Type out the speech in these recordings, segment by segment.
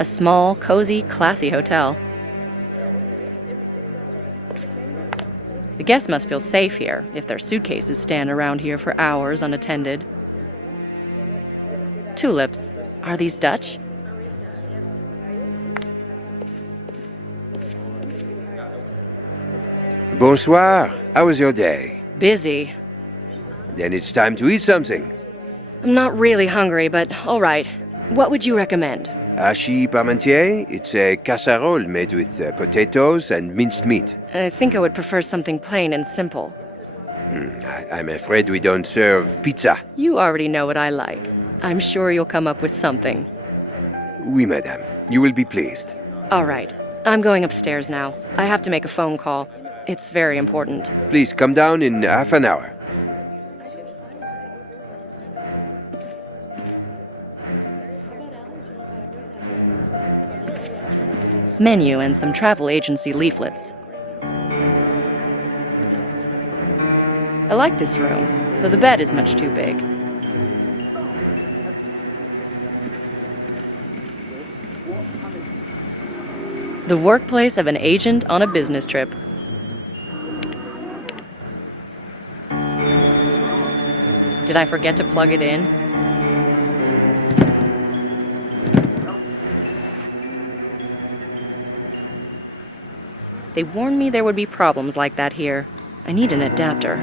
A small, cozy, classy hotel. The guests must feel safe here if their suitcases stand around here for hours unattended. Tulips. Are these Dutch? Bonsoir. How was your day? Busy. Then it's time to eat something. I'm not really hungry, but all right. What would you recommend? Hachis parmentier. It's a casserole made with potatoes and minced meat. I think I would prefer something plain and simple. I'm afraid we don't serve pizza. You already know what I like. I'm sure you'll come up with something. Oui, madame. You will be pleased. All right. I'm going upstairs now. I have to make a phone call. It's very important. Please come down in half an hour. Menu and some travel agency leaflets. I like this room, though the bed is much too big. The workplace of an agent on a business trip. Did I forget to plug it in? They warned me there would be problems like that here. I need an adapter.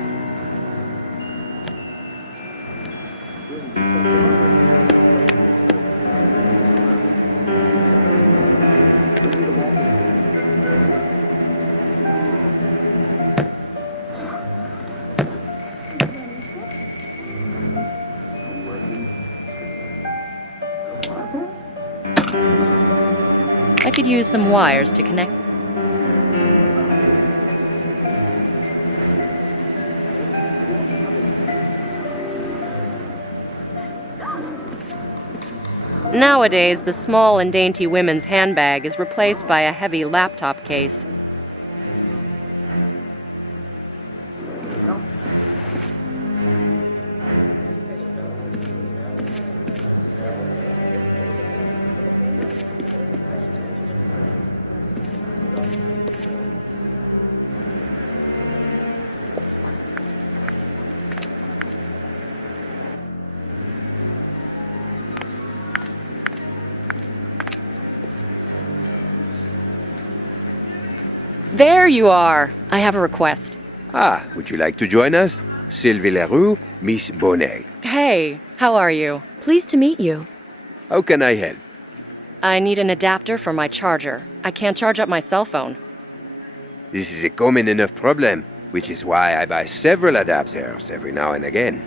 I could use some wires to connect. Nowadays, the small and dainty women's handbag is replaced by a heavy laptop case. There you are! I have a request. Ah, would you like to join us? Sylvie Leroux, Miss Bonnet. Hey, how are you? Pleased to meet you. How can I help? I need an adapter for my charger. I can't charge up my cell phone. This is a common enough problem, which is why I buy several adapters every now and again.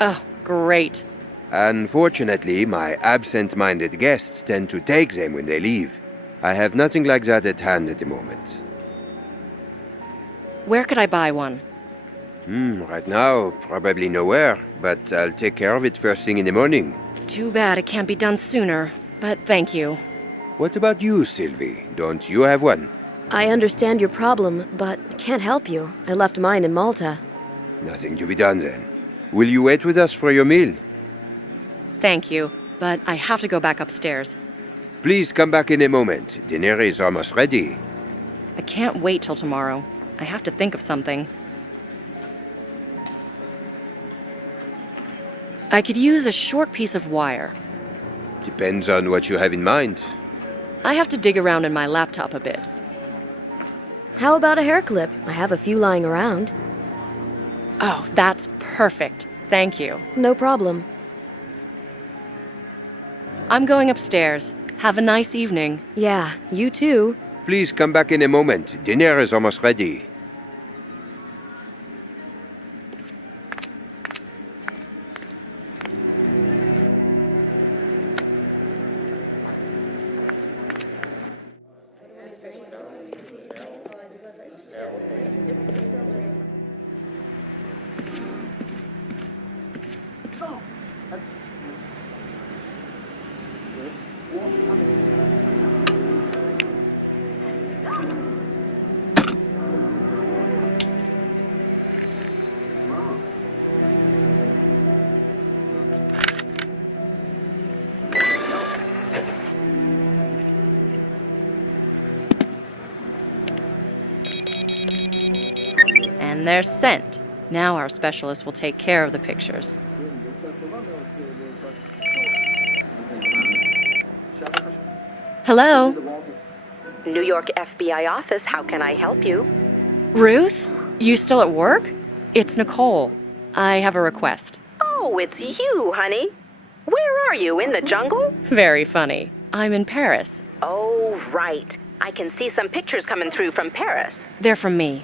Oh, great. Unfortunately, my absent-minded guests tend to take them when they leave. I have nothing like that at hand at the moment. Where could I buy one? Right now, probably nowhere, but I'll take care of it first thing in the morning. Too bad it can't be done sooner, but thank you. What about you, Sylvie? Don't you have one? I understand your problem, but can't help you. I left mine in Malta. Nothing to be done then. Will you wait with us for your meal? Thank you, but I have to go back upstairs. Please come back in a moment. Dinner is almost ready. I can't wait till tomorrow. I have to think of something. I could use a short piece of wire. Depends on what you have in mind. I have to dig around in my laptop a bit. How about a hair clip? I have a few lying around. Oh, that's perfect. Thank you. No problem. I'm going upstairs. Have a nice evening. Yeah, you too. Please come back in a moment. Dinner is almost ready. they're sent. Now our specialist will take care of the pictures. Hello? New York FBI office, how can I help you? Ruth? You still at work? It's Nicole. I have a request. Oh, it's you, honey. Where are you, in the jungle? Very funny. I'm in Paris. Oh, right. I can see some pictures coming through from Paris. They're from me.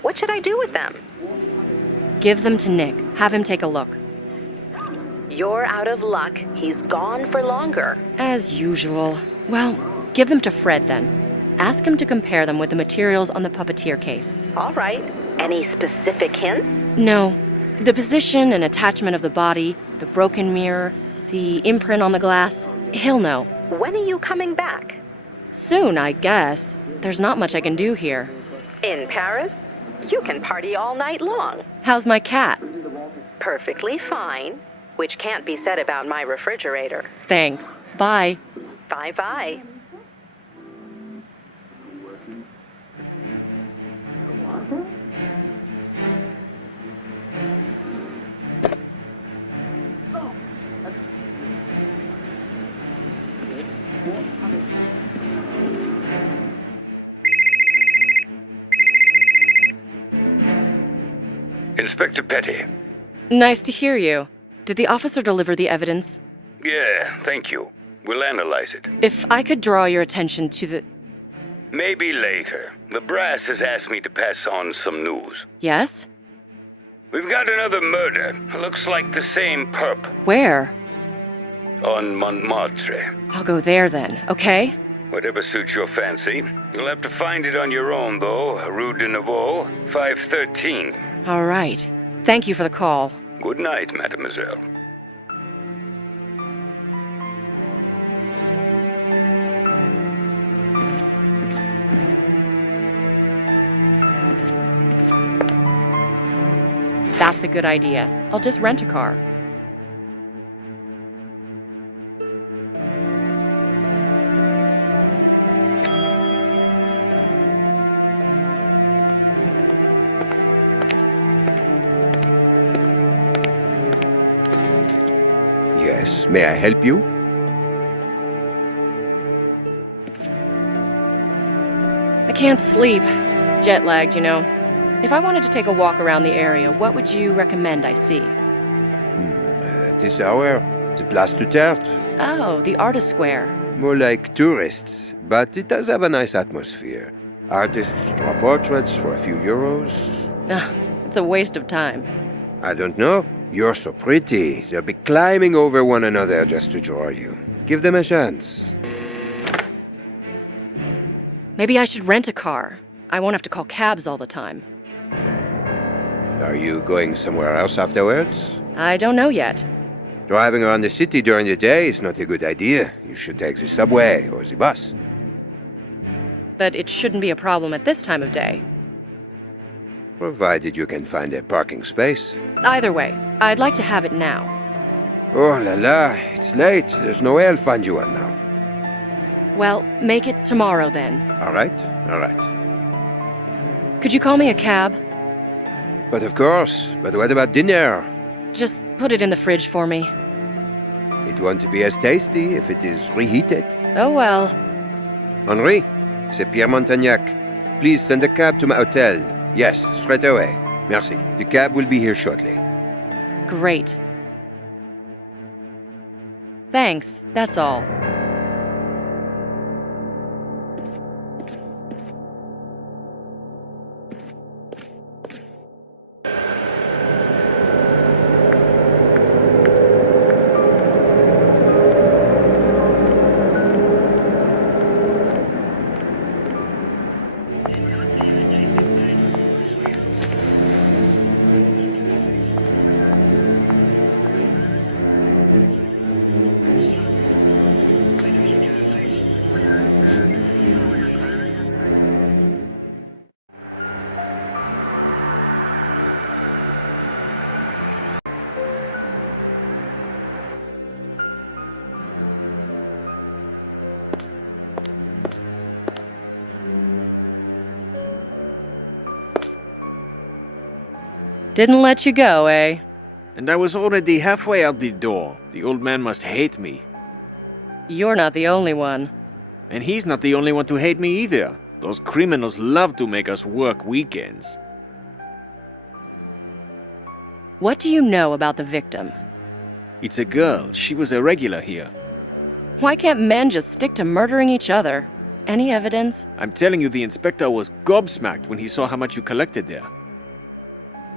What should I do with them? Give them to Nick. Have him take a look. You're out of luck. He's gone for longer. As usual. Well, give them to Fred then. Ask him to compare them with the materials on the Puppeteer case. All right. Any specific hints? No. The position and attachment of the body, the broken mirror, the imprint on the glass. He'll know. When are you coming back? Soon, I guess. There's not much I can do here. In Paris? You can party all night long. How's my cat? Perfectly fine. Which can't be said about my refrigerator. Thanks. Bye. Bye-bye. Inspector Petty. Nice to hear you. Did the officer deliver the evidence? Yeah, thank you. We'll analyze it. If I could draw your attention to the... Maybe later. The brass has asked me to pass on some news. Yes? We've got another murder. Looks like the same perp. Where? On Montmartre. I'll go there then, okay? Whatever suits your fancy. You'll have to find it on your own, though. Rue de Nouveau, 513. All right. Thank you for the call. Good night, mademoiselle. That's a good idea. I'll just rent a car. Yes, may I help you? I can't sleep. Jet lagged, you know. If I wanted to take a walk around the area, what would you recommend I see? At this hour, the Place du Tertre. Oh, the Artist Square. More like tourists, but it does have a nice atmosphere. Artists draw portraits for a few euros. Ugh, it's a waste of time. I don't know. You're so pretty. They'll be climbing over one another just to draw you. Give them a chance. Maybe I should rent a car. I won't have to call cabs all the time. Are you going somewhere else afterwards? I don't know yet. Driving around the city during the day is not a good idea. You should take the subway or the bus. But it shouldn't be a problem at this time of day. Provided you can find a parking space. Either way, I'd like to have it now. Oh la la, it's late. There's no way I'll find you one now. Well, make it tomorrow then. All right, all right. Could you call me a cab? But of course, but what about dinner? Just put it in the fridge for me. It won't be as tasty if it is reheated. Oh well. Henri, c'est Pierre Montagnac. Please send a cab to my hotel. Yes, straight away. Merci. The cab will be here shortly. Great. Thanks, that's all. Didn't let you go, eh? And I was already halfway out the door. The old man must hate me. You're not the only one. And he's not the only one to hate me either. Those criminals love to make us work weekends. What do you know about the victim? It's a girl. She was a regular here. Why can't men just stick to murdering each other? Any evidence? I'm telling you, the inspector was gobsmacked when he saw how much you collected there.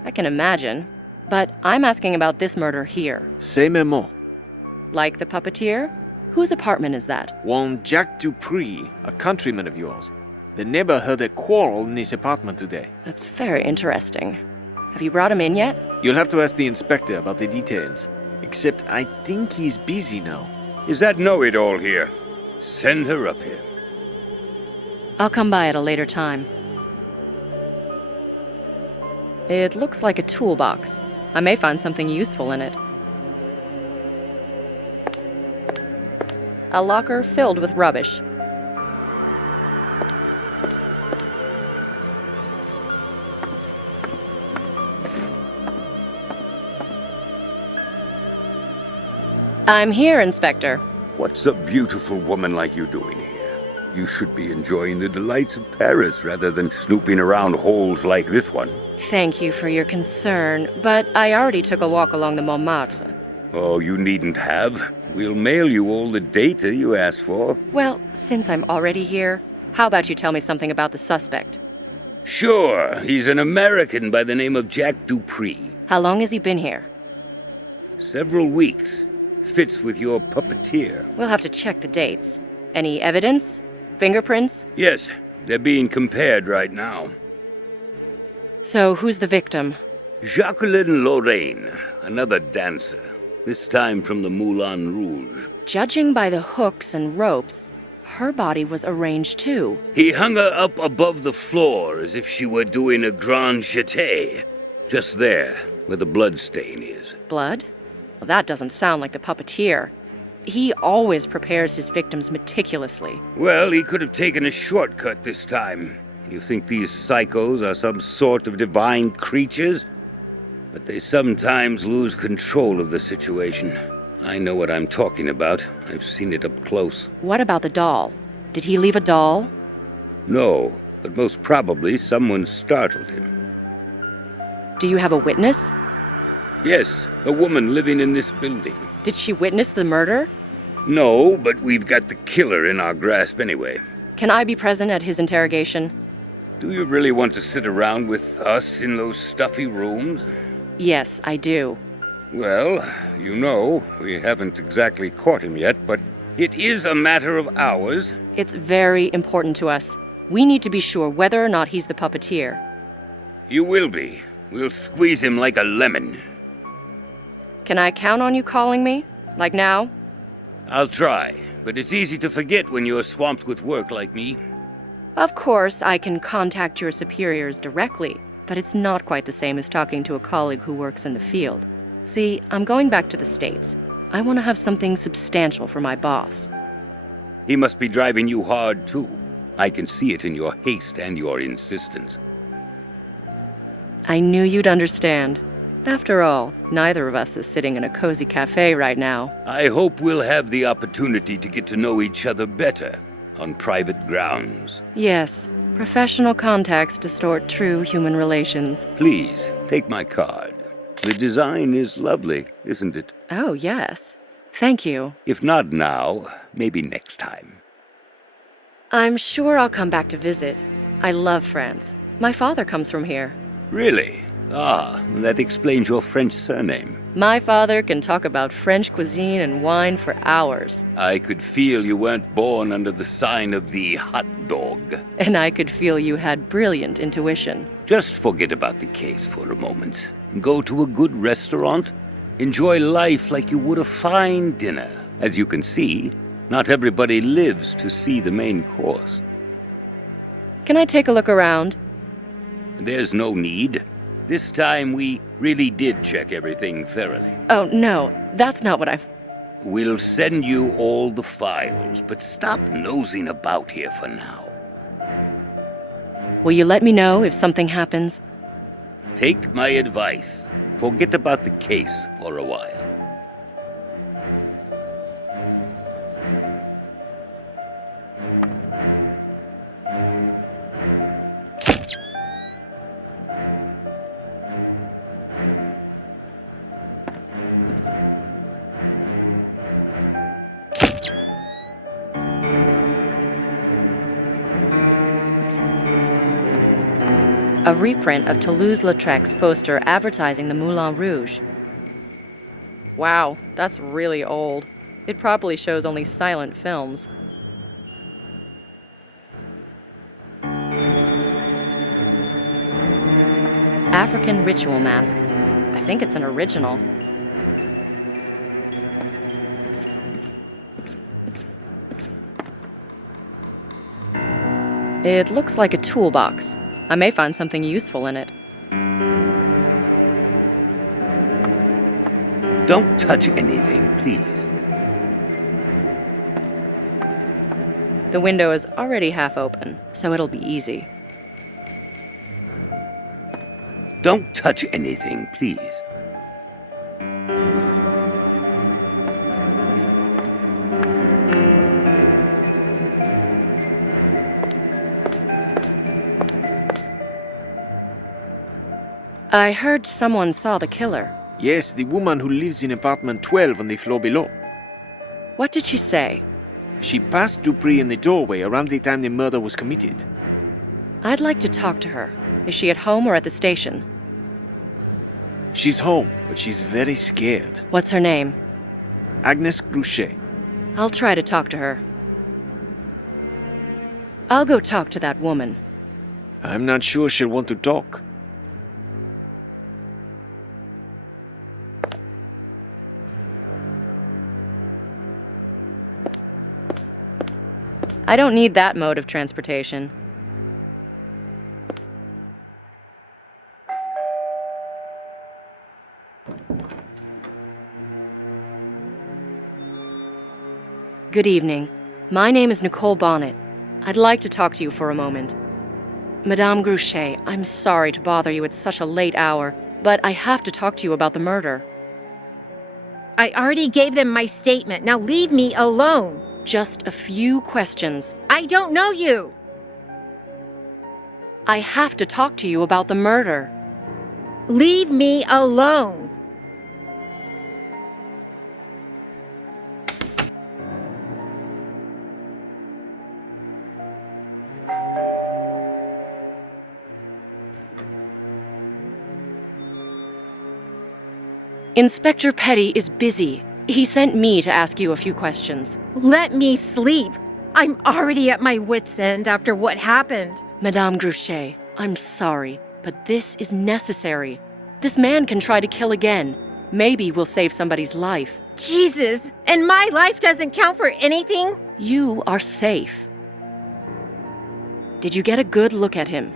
I can imagine. But I'm asking about this murder here. C'est mes mots. Like the puppeteer? Whose apartment is that? One Jack Dupree, a countryman of yours. The neighbor heard a quarrel in his apartment today. That's very interesting. Have you brought him in yet? You'll have to ask the inspector about the details. Except I think he's busy now. Is that know-it-all here? Send her up here. I'll come by at a later time. It looks like a toolbox. I may find something useful in it. A locker filled with rubbish. I'm here, Inspector. What's a beautiful woman like you doing here? You should be enjoying the delights of Paris rather than snooping around holes like this one. Thank you for your concern, but I already took a walk along the Montmartre. Oh, you needn't have. We'll mail you all the data you asked for. Well, since I'm already here, how about you tell me something about the suspect? Sure, he's an American by the name of Jack Dupree. How long has he been here? Several weeks. Fits with your puppeteer. We'll have to check the dates. Any evidence? Fingerprints? Yes, they're being compared right now. So, who's the victim? Jacqueline Lorraine, another dancer. This time from the Moulin Rouge. Judging by the hooks and ropes, her body was arranged too. He hung her up above the floor as if she were doing a grand jeté. Just there, where the blood stain is. Blood? Well, that doesn't sound like the puppeteer. He always prepares his victims meticulously. Well, he could have taken a shortcut this time. You think these psychos are some sort of divine creatures? But they sometimes lose control of the situation. I know what I'm talking about. I've seen it up close. What about the doll? Did he leave a doll? No, but most probably someone startled him. Do you have a witness? Yes, a woman living in this building. Did she witness the murder? No, but we've got the killer in our grasp anyway. Can I be present at his interrogation? Do you really want to sit around with us in those stuffy rooms? Yes, I do. Well, you know, we haven't exactly caught him yet, but it is a matter of hours. It's very important to us. We need to be sure whether or not he's the puppeteer. You will be. We'll squeeze him like a lemon. Can I count on you calling me? Like now? I'll try, but it's easy to forget when you're swamped with work like me. Of course, I can contact your superiors directly, but it's not quite the same as talking to a colleague who works in the field. See, I'm going back to the States. I want to have something substantial for my boss. He must be driving you hard, too. I can see it in your haste and your insistence. I knew you'd understand. After all, neither of us is sitting in a cozy cafe right now. I hope we'll have the opportunity to get to know each other better on private grounds. Yes, professional contacts distort true human relations. Please, take my card. The design is lovely, isn't it? Oh, yes. Thank you. If not now, maybe next time. I'm sure I'll come back to visit. I love France. My father comes from here. Really? Ah, that explains your French surname. My father can talk about French cuisine and wine for hours. I could feel you weren't born under the sign of the hot dog. And I could feel you had brilliant intuition. Just forget about the case for a moment. Go to a good restaurant. Enjoy life like you would a fine dinner. As you can see, not everybody lives to see the main course. Can I take a look around? There's no need. This time we really did check everything thoroughly. Oh, no, that's not what I'm... We'll send you all the files, but stop nosing about here for now. Will you let me know if something happens? Take my advice. Forget about the case for a while. A reprint of Toulouse-Lautrec's poster advertising the Moulin Rouge. Wow, that's really old. It probably shows only silent films. African ritual mask. I think it's an original. It looks like a toolbox. I may find something useful in it. Don't touch anything, please. The window is already half open, so it'll be easy. Don't touch anything, please. I heard someone saw the killer. Yes, the woman who lives in apartment 12 on the floor below. What did she say? She passed Dupree in the doorway around the time the murder was committed. I'd like to talk to her. Is she at home or at the station? She's home, but she's very scared. What's her name? Agnes Gruchet. I'll try to talk to her. I'll go talk to that woman. I'm not sure she'll want to talk. I don't need that mode of transportation. Good evening. My name is Nicole Bonnet. I'd like to talk to you for a moment. Madame Gruchet, I'm sorry to bother you at such a late hour, but I have to talk to you about the murder. I already gave them my statement. Now leave me alone. Just a few questions. I don't know you. I have to talk to you about the murder. Leave me alone. Inspector Petty is busy. He sent me to ask you a few questions. Let me sleep. I'm already at my wit's end after what happened. Madame Gruchet, I'm sorry, but this is necessary. This man can try to kill again. Maybe we'll save somebody's life. Jesus, and my life doesn't count for anything? You are safe. Did you get a good look at him?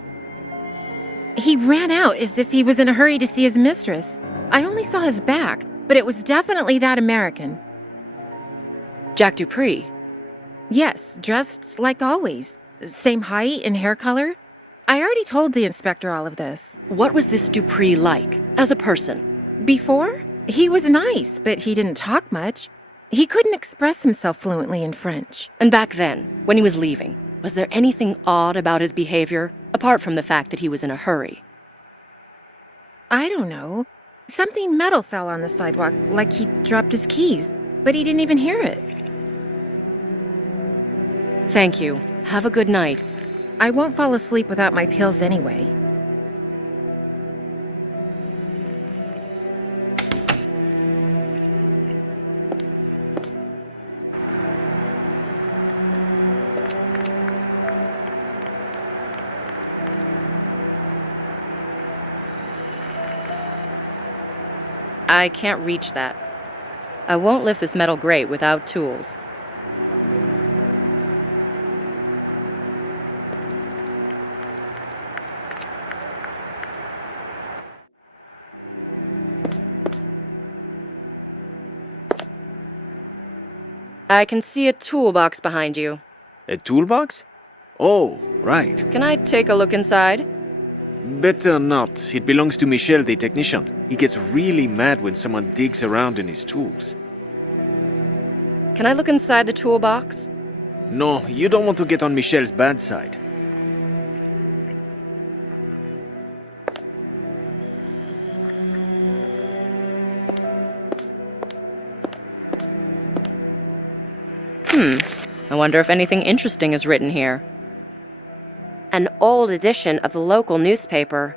He ran out as if he was in a hurry to see his mistress. I only saw his back, but it was definitely that American. Jack Dupree? Yes, dressed like always. Same height and hair color. I already told the inspector all of this. What was this Dupree like, as a person? Before, he was nice, but he didn't talk much. He couldn't express himself fluently in French. And back then, when he was leaving, was there anything odd about his behavior, apart from the fact that he was in a hurry? I don't know. Something metal fell on the sidewalk, like he dropped his keys, but he didn't even hear it. Thank you. Have a good night. I won't fall asleep without my pills anyway. I can't reach that. I won't lift this metal grate without tools. I can see a toolbox behind you. A toolbox? Oh, right. Can I take a look inside? Better not. It belongs to Michel, the technician. He gets really mad when someone digs around in his tools. Can I look inside the toolbox? No, you don't want to get on Michel's bad side. I wonder if anything interesting is written here. An old edition of the local newspaper.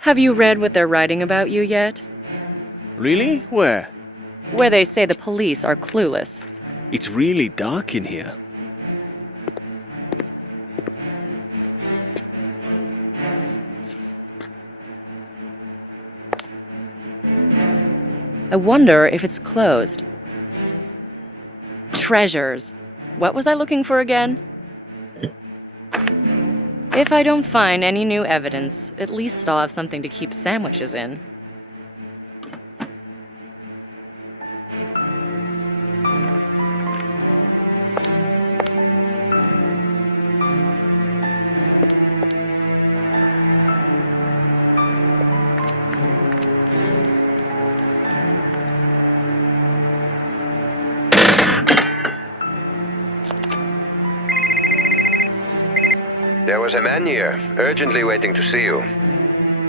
Have you read what they're writing about you yet? Really? Where? Where they say the police are clueless. It's really dark in here. I wonder if it's closed. Treasures. What was I looking for again? If I don't find any new evidence, at least I'll have something to keep sandwiches in. There was a man here, urgently waiting to see you.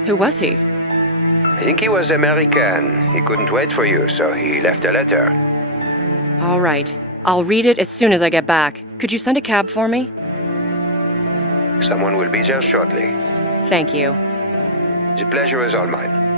Who was he? I think he was American. He couldn't wait for you, so he left a letter. All right. I'll read it as soon as I get back. Could you send a cab for me? Someone will be there shortly. Thank you. The pleasure is all mine.